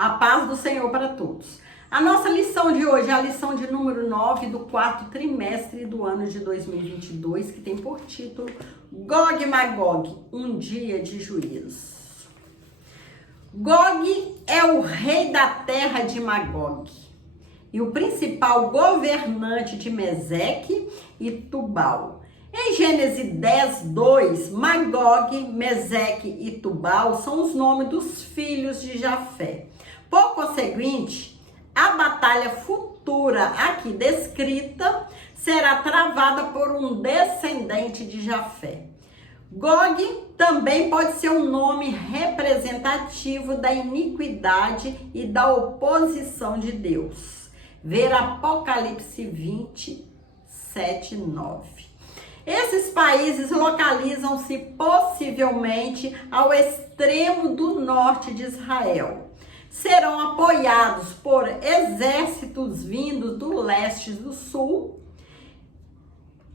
A paz do Senhor para todos. A nossa lição de hoje é a lição de número 9 do quarto trimestre do ano de 2022, que tem por título Gog e Magog, um dia de juízo. Gog é o rei da terra de Magog e o principal governante de Meseque e Tubal. Em Gênesis 10, 2, Magog, Meseque e Tubal são os nomes dos filhos de Jafé. Por conseguinte, a batalha futura aqui descrita será travada por um descendente de Jafé. Gog também pode ser um nome representativo da iniquidade e da oposição de Deus. Ver Apocalipse 27, 9. Esses países localizam-se possivelmente ao extremo do norte de Israel. Serão apoiados por exércitos vindos do leste e do sul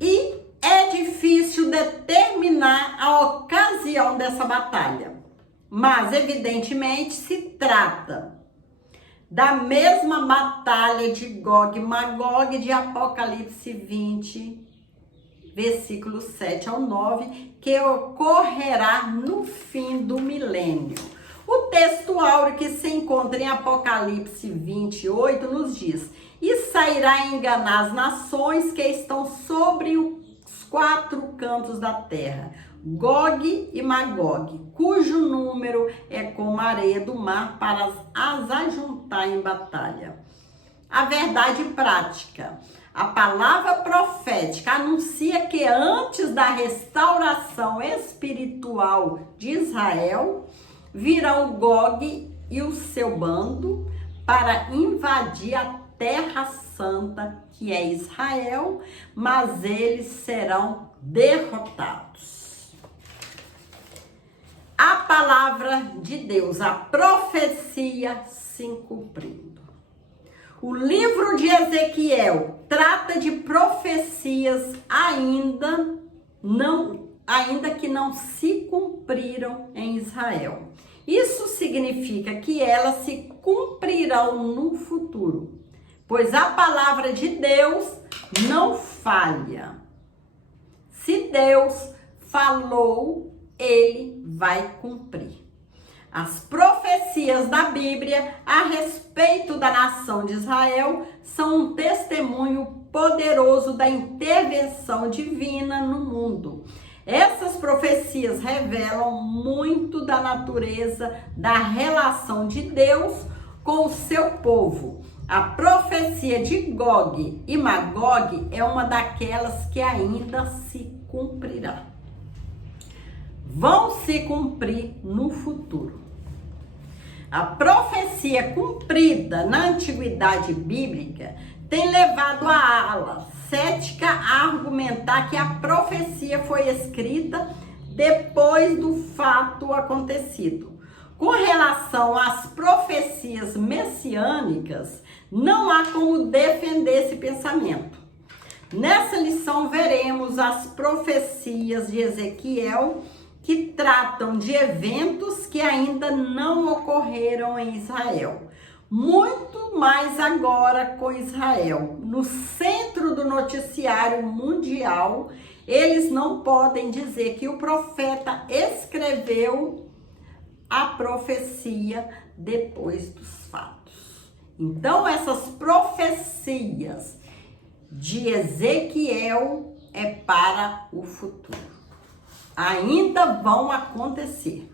e é difícil determinar a ocasião dessa batalha, mas evidentemente se trata da mesma batalha de Gog e Magog de Apocalipse 20, versículo 7 ao 9, que ocorrerá no fim do milênio. O texto áureo que se encontra em Apocalipse 28 nos diz: e sairá enganar as nações que estão sobre os quatro cantos da terra, Gog e Magog, cujo número é como a areia do mar para as ajuntar em batalha. A verdade prática. A palavra profética anuncia que antes da restauração espiritual de Israel, virão Gog e o seu bando para invadir a terra santa, que é Israel, mas eles serão derrotados. A palavra de Deus, a profecia se cumprindo. O livro de Ezequiel trata de profecias ainda que não se cumpriram em Israel. Isso significa que elas se cumprirão no futuro, pois a palavra de Deus não falha. Se Deus falou, ele vai cumprir. As profecias da Bíblia a respeito da nação de Israel são um testemunho poderoso da intervenção divina no mundo. Essas profecias revelam muito da natureza da relação de Deus com o seu povo. A profecia de Gog e Magog é uma daquelas que ainda se cumprirá. Vão se cumprir no futuro. A profecia cumprida na antiguidade bíblica tem levado a ala cética a argumentar que a profecia foi escrita depois do fato acontecido. Com relação às profecias messiânicas, não há como defender esse pensamento. Nessa lição veremos as profecias de Ezequiel que tratam de eventos que ainda não ocorreram em Israel. Muito mais agora com Israel. No centro do noticiário mundial, eles não podem dizer que o profeta escreveu a profecia depois dos fatos. Então, essas profecias de Ezequiel é para o futuro. Ainda vão acontecer.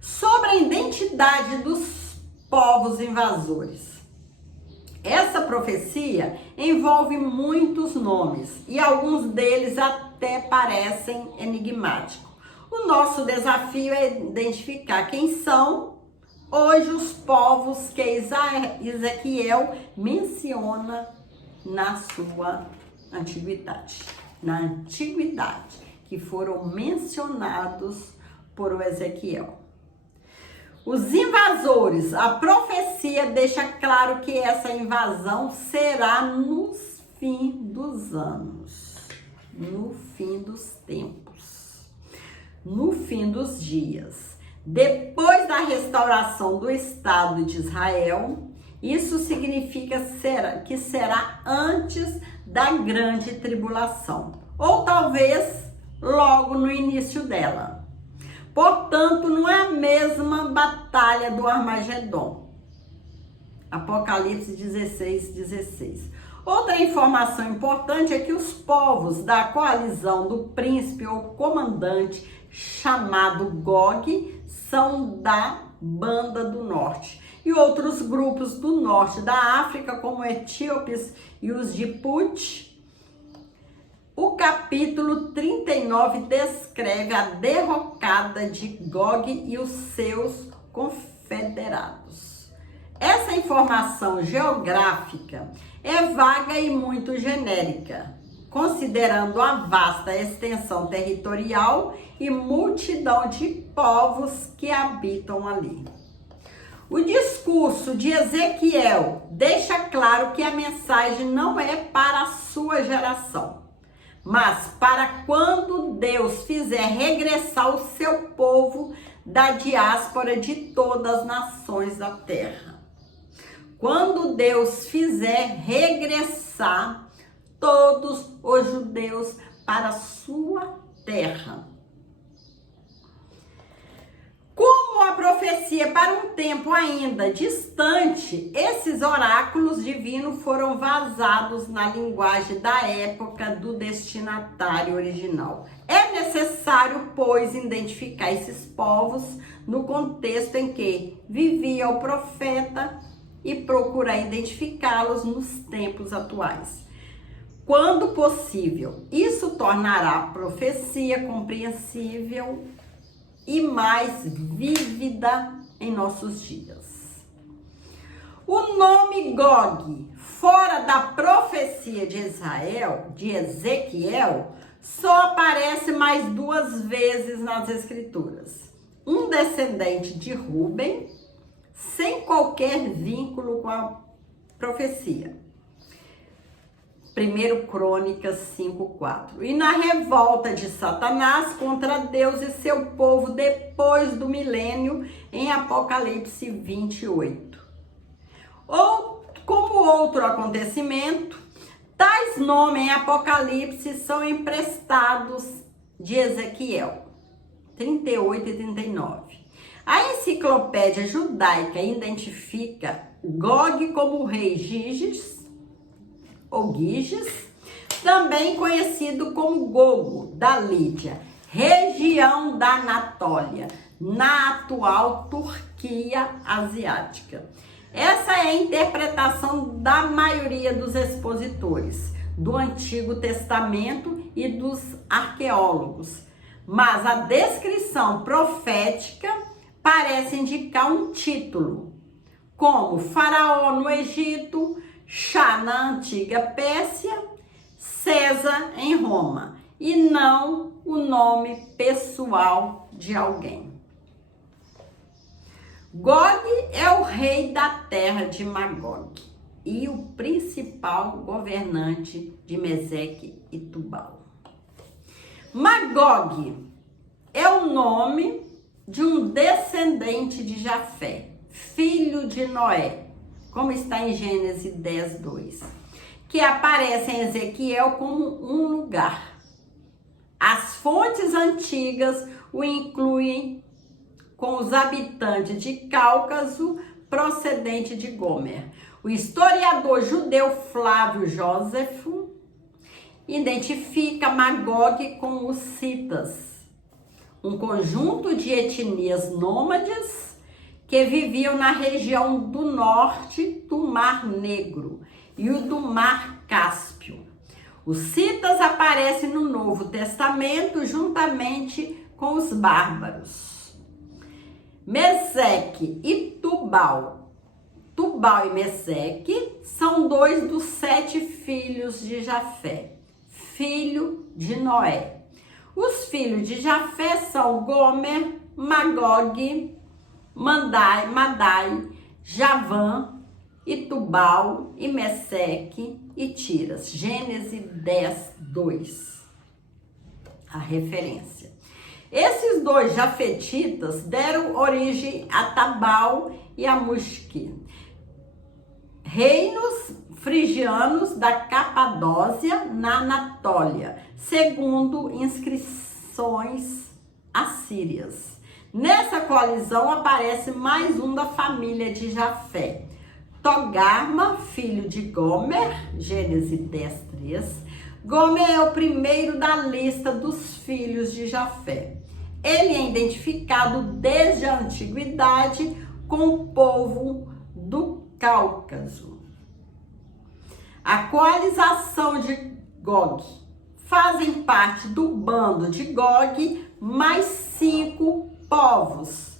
Sobre a identidade dos povos invasores. Essa profecia envolve muitos nomes e alguns deles até parecem enigmáticos. O nosso desafio é identificar quem são hoje os povos que Ezequiel menciona na sua antiguidade. Na antiguidade, que foram mencionados por Ezequiel. Os invasores, a profecia deixa claro que essa invasão será no fim dos anos, no fim dos tempos, no fim dos dias. depois da restauração do Estado de Israel. Isso significa que será antes da grande tribulação, ou talvez logo no início dela. Portanto, não é a mesma batalha do Armagedon. Apocalipse 16:16. Outra informação importante é que os povos da coalizão do príncipe ou comandante chamado Gog são da Banda do Norte. E outros grupos do norte da África, como etíopes e os de Put. O capítulo 39 descreve a derrocada de Gog e os seus confederados. Essa informação geográfica é vaga e muito genérica, considerando a vasta extensão territorial e multidão de povos que habitam ali. O discurso de Ezequiel deixa claro que a mensagem não é para a sua geração, mas para quando Deus fizer regressar o seu povo da diáspora de todas as nações da terra. Quando Deus fizer regressar todos os judeus para a sua terra. Como a profecia para um tempo ainda distante, esses oráculos divinos foram vazados na linguagem da época do destinatário original. É necessário, pois, identificar esses povos no contexto em que vivia o profeta e procurar identificá-los nos tempos atuais. Quando possível, isso tornará a profecia compreensível e mais vívida em nossos dias. O nome Gog, fora da profecia de Ezequiel, só aparece mais 2 vezes nas Escrituras. Um descendente de Ruben, sem qualquer vínculo com a profecia. 1 Crônicas 5:4. E na revolta de Satanás contra Deus e seu povo depois do milênio, em Apocalipse 28. Ou, como outro acontecimento, tais nomes em Apocalipse são emprestados de Ezequiel 38 e 39. A enciclopédia judaica identifica Gog como o rei Giges, ou Giges, também conhecido como Gogo, da Lídia, região da Anatólia, na atual Turquia asiática. Essa é a interpretação da maioria dos expositores do Antigo Testamento e dos arqueólogos, mas a descrição profética parece indicar um título, como Faraó no Egito, Chá na antiga Pérsia, César em Roma, e não o nome pessoal de alguém. Gog é o rei da terra de Magog e o principal governante de Meseque e Tubal. Magog é o nome de um descendente de Jafé, filho de Noé, como está em Gênesis 10:2, que aparece em Ezequiel como um lugar. As fontes antigas o incluem com os habitantes de Cáucaso, procedente de Gomer. O historiador judeu Flávio Jósefo identifica Magog com os citas, um conjunto de etnias nômades que viviam na região do norte do Mar Negro e o do Mar Cáspio. Os citas aparecem no Novo Testamento juntamente com os bárbaros. Meseque e Tubal. Tubal e Meseque são 2 dos 7 filhos de Jafé, filho de Noé. Os filhos de Jafé são Gomer, Magog, Madai, Javã, e Tubal, e Meseque e Tiras. Gênesis 10:2. A referência. Esses dois jafetitas deram origem a Tabal e a Musque, reinos frigianos da Capadócia na Anatólia, segundo inscrições assírias. Nessa coalizão aparece mais um da família de Jafé, Togarma, filho de Gomer, Gênesis 10:3. Gomer é o primeiro da lista dos filhos de Jafé. Ele é identificado desde a antiguidade com o povo do Cáucaso. A coalização de Gog fazem parte do bando de Gog mais 5 povos: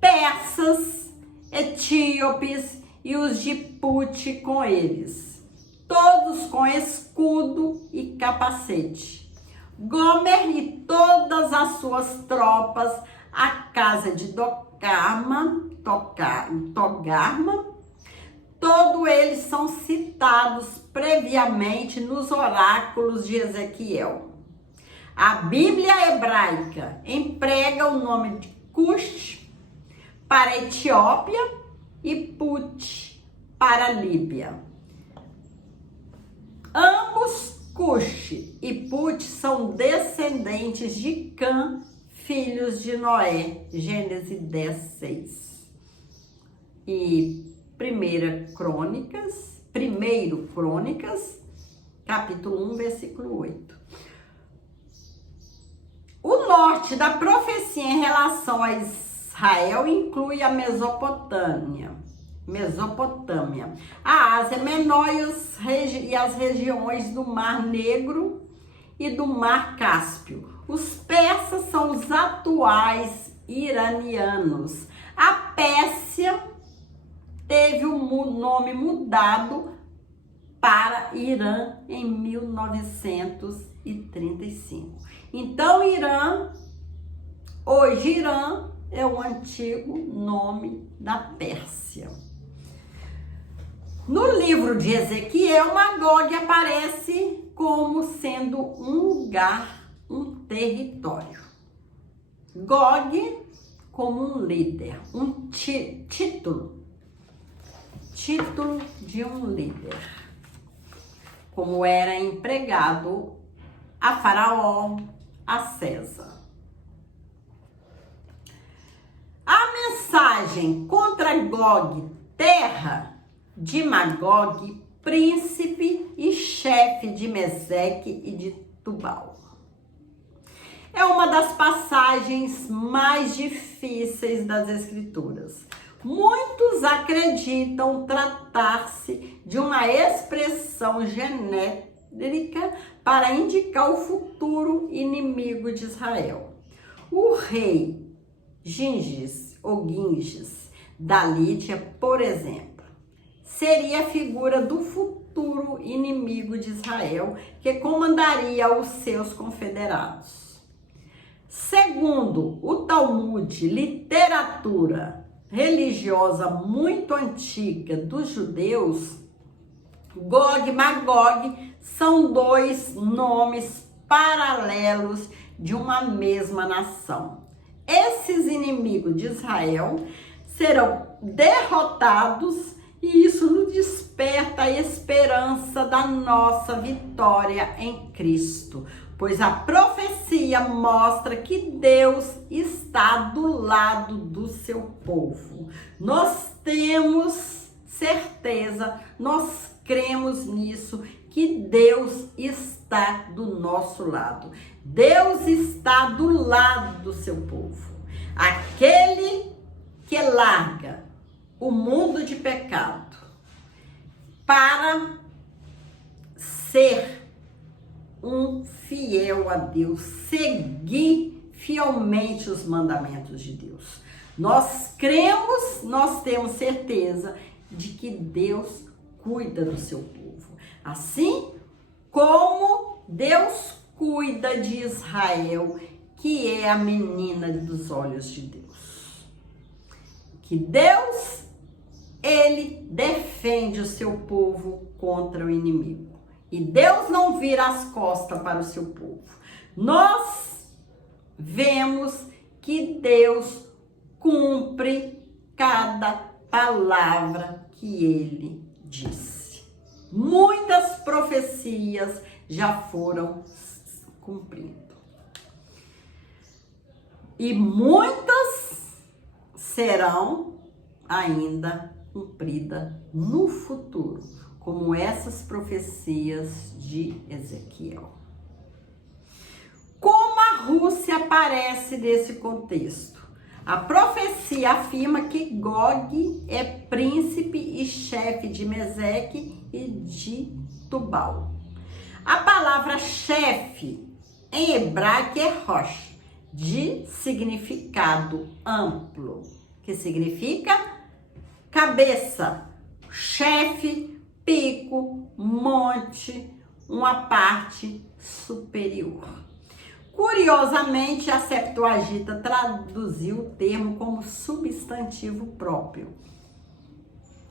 persas, etíopes e os de Put com eles, todos com escudo e capacete. Gomer e todas as suas tropas, a casa de Togarma, todos eles são citados previamente nos oráculos de Ezequiel. A Bíblia hebraica emprega o nome de Cush para Etiópia e Put para Líbia. Ambos, Cush e Put, são descendentes de Cã, filhos de Noé, Gênesis 10:6. E 1 Crônicas, capítulo 1, versículo 8. O norte da profecia em relação a Israel inclui a Mesopotâmia, a Ásia Menor e as regiões do Mar Negro e do Mar Cáspio. Os persas são os atuais iranianos. A Pérsia teve o nome mudado para Irã em 1935. Então, hoje Irã é o antigo nome da Pérsia. No livro de Ezequiel, Magog aparece como sendo um lugar, um território. Gog como um líder, um título de um líder, como era empregado a Faraó, a César. A mensagem contra Gog, terra de Magog, príncipe e chefe de Meseque e de Tubal. É uma das passagens mais difíceis das Escrituras. Muitos acreditam tratar-se de uma expressão genérica para indicar o futuro inimigo de Israel. O rei Gingis da Lídia, por exemplo, seria a figura do futuro inimigo de Israel que comandaria os seus confederados. Segundo o Talmud, literatura religiosa muito antiga dos judeus, Gog e Magog são dois nomes paralelos de uma mesma nação. Esses inimigos de Israel serão derrotados e isso nos desperta a esperança da nossa vitória em Cristo, pois a profecia mostra que Deus está do lado do seu povo. Nós temos certeza, nós cremos nisso, que Deus está do nosso lado. Deus está do lado do seu povo. Aquele que larga o mundo de pecado para ser um fiel a Deus, seguir fielmente os mandamentos de Deus. Nós cremos, nós temos certeza de que Deus cuida do seu povo. Assim como Deus cuida de Israel, que é a menina dos olhos de Deus. Que Deus, ele defende o seu povo contra o inimigo. E Deus não vira as costas para o seu povo. Nós vemos que Deus cumpre cada palavra que ele disse. Muitas profecias já foram cumpridas. E muitas serão ainda cumpridas no futuro, como essas profecias de Ezequiel. Como a Rússia aparece nesse contexto? A profecia afirma que Gog é príncipe e chefe de Meseque e de Tubal. A palavra chefe em hebraico é Rosh, de significado amplo, que significa cabeça, chefe, pico, monte, uma parte superior. Curiosamente, a Septuaginta traduziu o termo como substantivo próprio.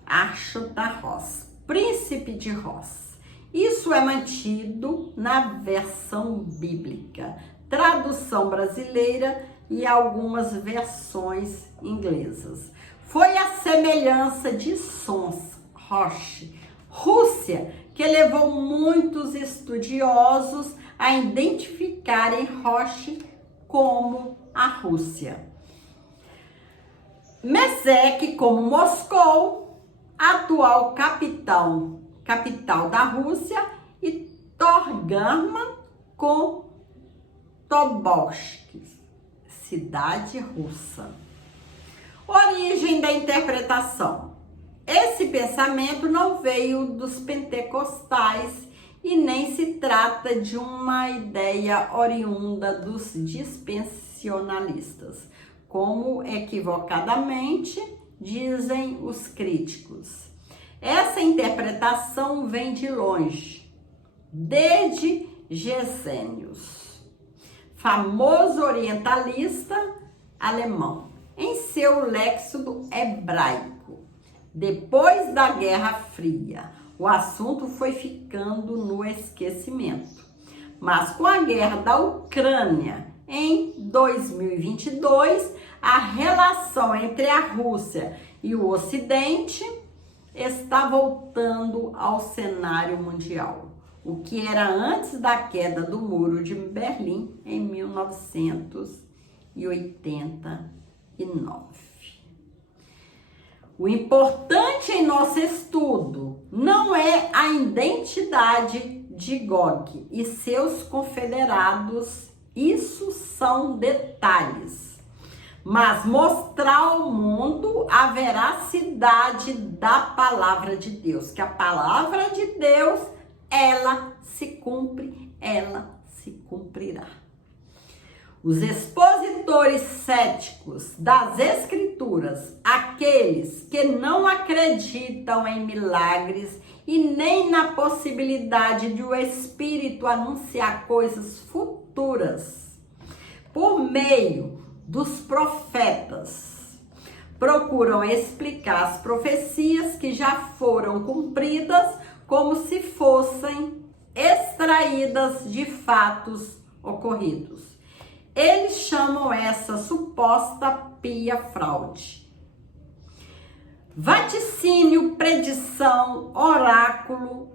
Archotarros, príncipe de Ros. Isso é mantido na versão bíblica, tradução brasileira e algumas versões inglesas. Foi a semelhança de sons, Rosh, Rússia, que levou muitos estudiosos a identificarem Rosh como a Rússia. Meseque como Moscou, atual capital da Rússia, e Torgama com Tobolsk, cidade russa. Origem da interpretação. Esse pensamento não veio dos pentecostais e nem se trata de uma ideia oriunda dos dispensacionalistas, como equivocadamente dizem os críticos. Essa interpretação vem de longe, desde Gesenius, famoso orientalista alemão, em seu Léxico hebraico. Depois da Guerra Fria, o assunto foi ficando no esquecimento. Mas com a guerra da Ucrânia, em 2022, a relação entre a Rússia e o Ocidente está voltando ao cenário mundial, o que era antes da queda do Muro de Berlim em 1989. O importante em nosso estudo não é a identidade de Gog e seus confederados, isso são detalhes, mas mostrar ao mundo a veracidade da palavra de Deus, que a palavra de Deus, ela se cumpre, ela se cumprirá. Os expositores céticos das Escrituras, aqueles que não acreditam em milagres e nem na possibilidade de o Espírito anunciar coisas futuras por meio dos profetas, procuram explicar as profecias que já foram cumpridas como se fossem extraídas de fatos ocorridos. Eles chamam essa suposta pia fraude. Vaticínio, predição, oráculo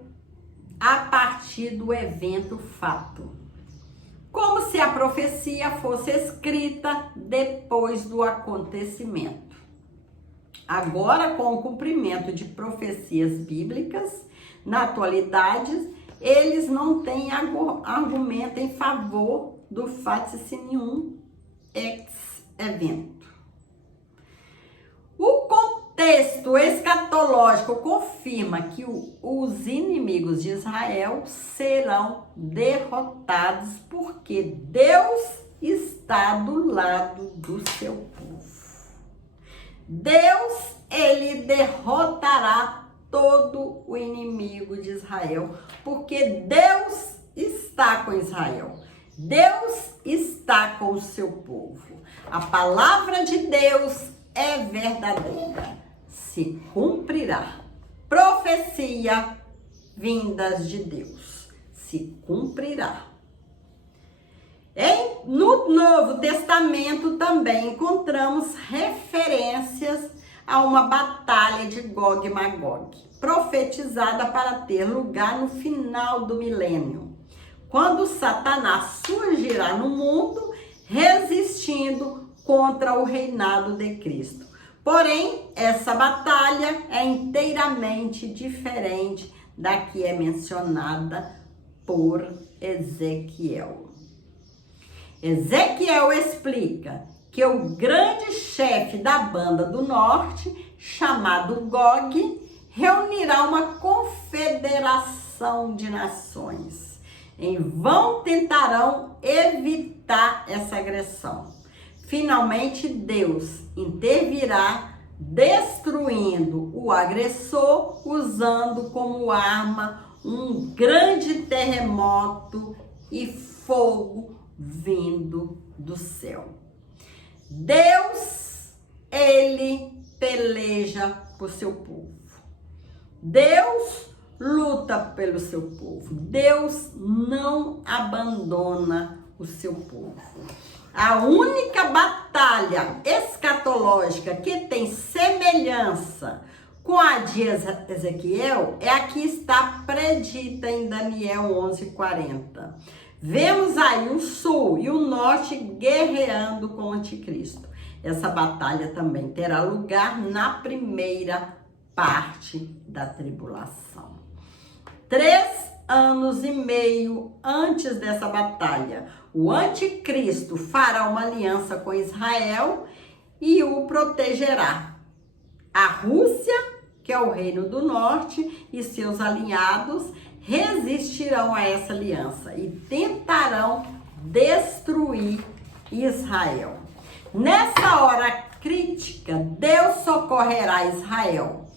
a partir do evento fato. Como se a profecia fosse escrita depois do acontecimento. Agora, com o cumprimento de profecias bíblicas, na atualidade, eles não têm argumento em favor do vaticinium ex evento. O contexto escatológico confirma que os inimigos de Israel serão derrotados porque Deus está do lado do seu povo. Deus, ele derrotará todo o inimigo de Israel, porque Deus está com Israel. Deus está com o seu povo. A palavra de Deus é verdadeira. Se cumprirá. Profecia vindas de Deus. Se cumprirá. No Novo Testamento também encontramos referências a uma batalha de Gog e Magog, profetizada para ter lugar no final do milênio, quando Satanás surgirá no mundo, resistindo contra o reinado de Cristo. Porém, essa batalha é inteiramente diferente da que é mencionada por Ezequiel. Ezequiel explica que o grande chefe da banda do norte, chamado Gog, reunirá uma confederação de nações. Em vão tentarão evitar essa agressão. Finalmente, Deus intervirá, destruindo o agressor, usando como arma um grande terremoto e fogo vindo do céu. Deus, ele peleja por seu povo. Deus luta pelo seu povo. Deus não abandona o seu povo. A única batalha escatológica que tem semelhança com a de Ezequiel é a que está predita em Daniel 11:40. Vemos aí o sul e o norte guerreando com o anticristo. Essa batalha também terá lugar na primeira parte da tribulação. 3 anos e meio antes dessa batalha, o anticristo fará uma aliança com Israel e o protegerá. A Rússia, que é o reino do norte, e seus aliados resistirão a essa aliança e tentarão destruir Israel. Nessa hora crítica, Deus socorrerá Israel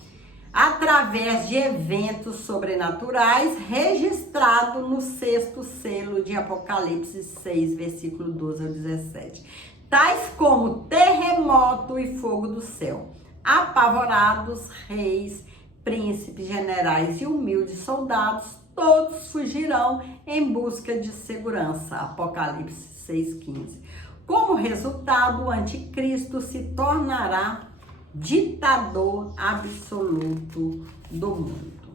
através de eventos sobrenaturais registrados no 6º selo de Apocalipse 6, versículo 12 ao 17, tais como terremoto e fogo do céu. Apavorados, reis, príncipes, generais e humildes soldados, todos fugirão em busca de segurança. Apocalipse 6,15. Como resultado, o anticristo se tornará ditador absoluto do mundo.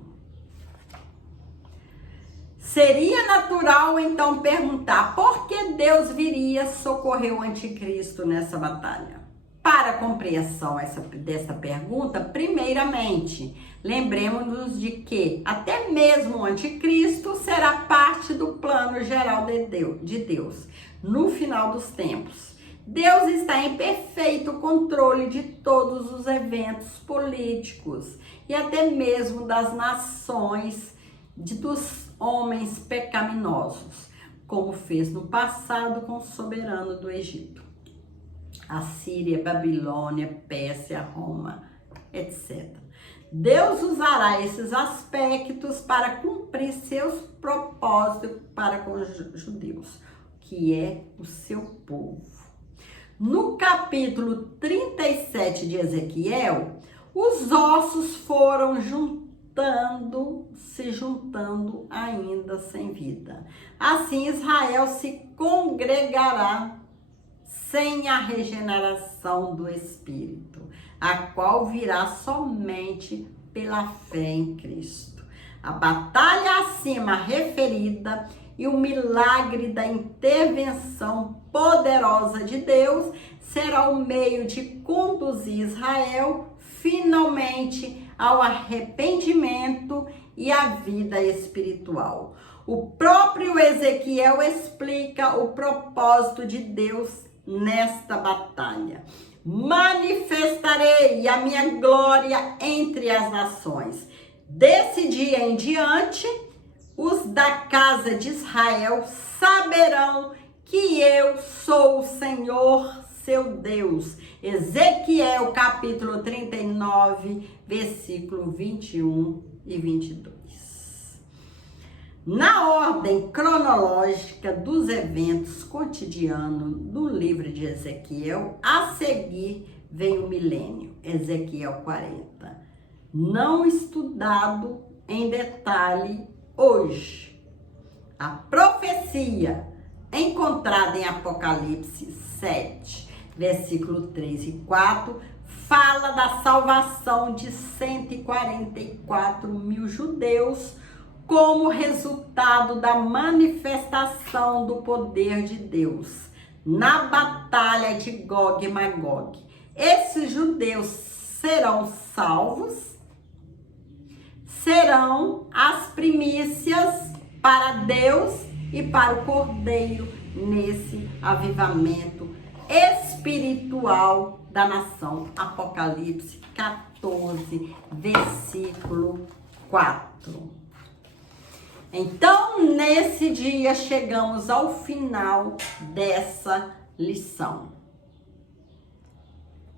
Seria natural, então, perguntar por que Deus viria socorrer o anticristo nessa batalha? Para a compreensão dessa pergunta, primeiramente, lembremos-nos de que até mesmo o anticristo será parte do plano geral de Deus no final dos tempos. Deus está em perfeito controle de todos os eventos políticos e até mesmo das nações, dos homens pecaminosos, como fez no passado com o soberano do Egito. Assíria, Babilônia, Pérsia, Roma, etc. Deus usará esses aspectos para cumprir seus propósitos para com os judeus, que é o seu povo. No capítulo 37 de Ezequiel, os ossos foram se juntando ainda sem vida. Assim Israel se congregará sem a regeneração do Espírito, a qual virá somente pela fé em Cristo. A batalha acima referida e o milagre da intervenção poderosa de Deus será o meio de conduzir Israel finalmente ao arrependimento e à vida espiritual. O próprio Ezequiel explica o propósito de Deus nesta batalha. Manifestarei a minha glória entre as nações. Desse dia em diante, os da casa de Israel saberão que eu sou o Senhor, seu Deus. Ezequiel capítulo 39, versículo 21 e 22. Na ordem cronológica dos eventos cotidianos do livro de Ezequiel, a seguir vem o milênio, Ezequiel 40, não estudado em detalhe hoje. A profecia encontrada em Apocalipse 7, versículo 3 e 4, fala da salvação de 144 mil judeus como resultado da manifestação do poder de Deus na batalha de Gog e Magog. Esses judeus serão salvos, serão as primícias para Deus e para o Cordeiro nesse avivamento espiritual da nação. Apocalipse 14, versículo 4. Então, nesse dia, chegamos ao final dessa lição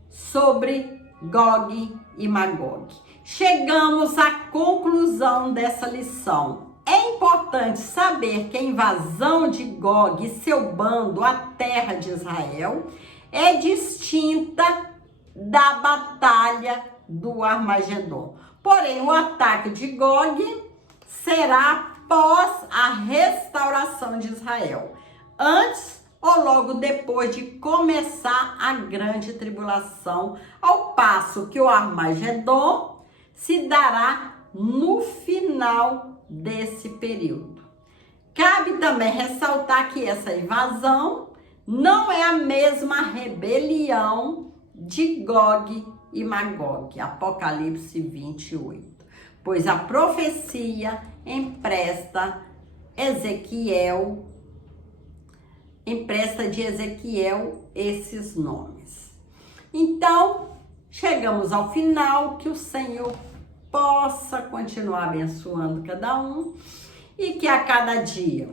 sobre Gog e Magog. Chegamos à conclusão dessa lição. É importante saber que a invasão de Gog e seu bando à terra de Israel é distinta da batalha do Armagedon. Porém, o ataque de Gog será após a restauração de Israel, antes ou logo depois de começar a grande tribulação, ao passo que o Armagedon se dará no final desse período. Cabe também ressaltar que essa invasão não é a mesma rebelião de Gog e Magog, Apocalipse 28, pois a profecia empresta de Ezequiel esses nomes. Então, chegamos ao final, que o Senhor possa continuar abençoando cada um e que a cada dia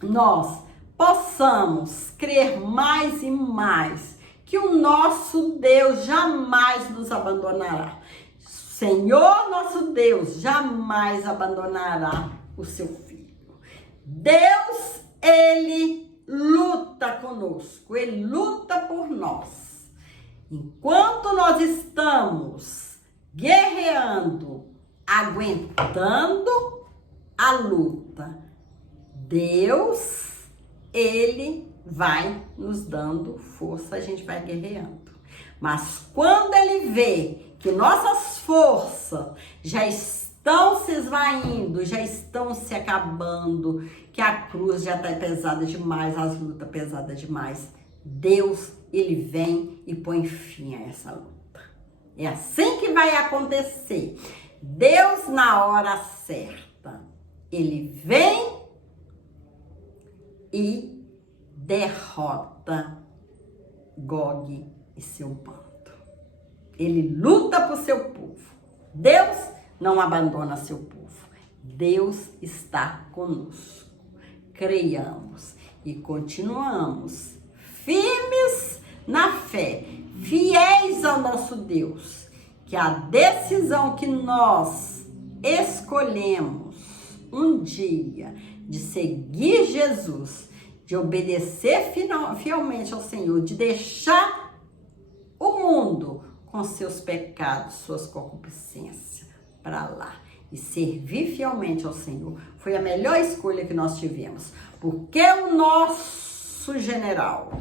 nós possamos crer mais e mais que o nosso Deus jamais nos abandonará. Senhor nosso Deus jamais abandonará o seu filho. Deus, ele luta conosco, ele luta por nós. Enquanto nós estamos guerreando, aguentando a luta, Deus, ele vai nos dando força, a gente vai guerreando. Mas quando ele vê que nossas forças já estão se esvaindo, já estão se acabando, que a cruz já está pesada demais, as lutas pesadas demais, Deus, ele vem e põe fim a essa luta. É assim que vai acontecer. Deus, na hora certa, ele vem e derrota Gog e seu bando. Ele luta por seu povo. Deus não abandona seu povo. Deus está conosco. Creiamos e continuamos firmes na fé, fiéis ao nosso Deus, que a decisão que nós escolhemos um dia de seguir Jesus, de obedecer fielmente ao Senhor, de deixar o mundo com seus pecados, suas concupiscências para lá e servir fielmente ao Senhor, foi a melhor escolha que nós tivemos, porque o nosso general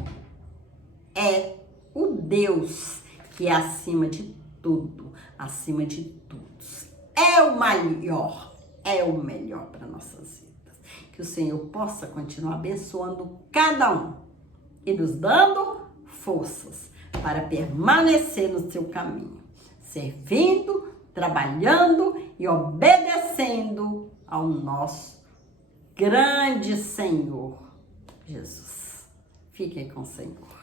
é o Deus que é acima de tudo, acima de todos, é o maior, é o melhor para nossas vidas. Que o Senhor possa continuar abençoando cada um e nos dando forças para permanecer no seu caminho, servindo, trabalhando e obedecendo ao nosso grande Senhor Jesus. Fiquem com o Senhor.